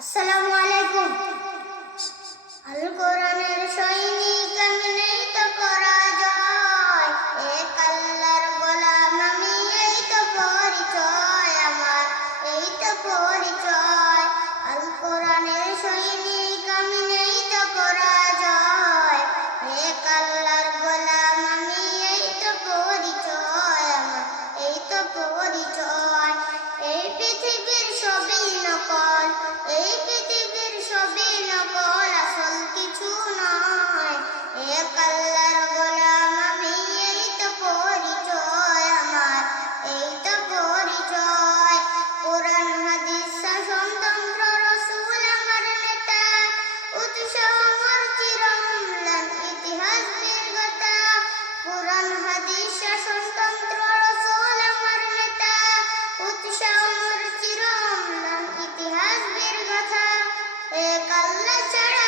আসসালামু আলাইকুম। আল কোরআন Allah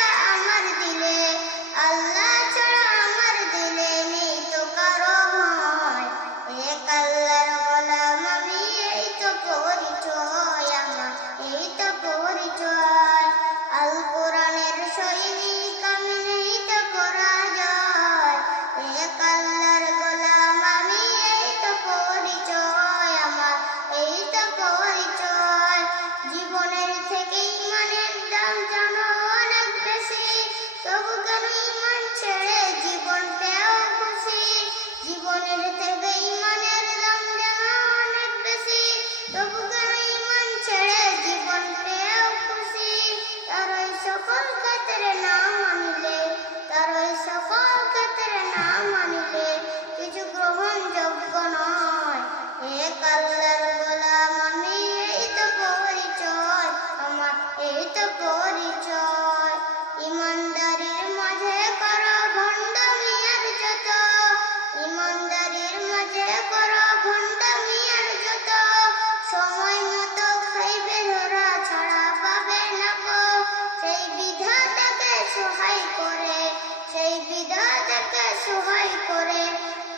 অসহায় করে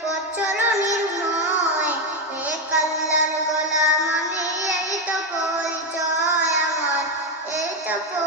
পচল নির্ময় এক আল্লাহর গোলাম আমি এই তো পরিচয় আমার। এই তো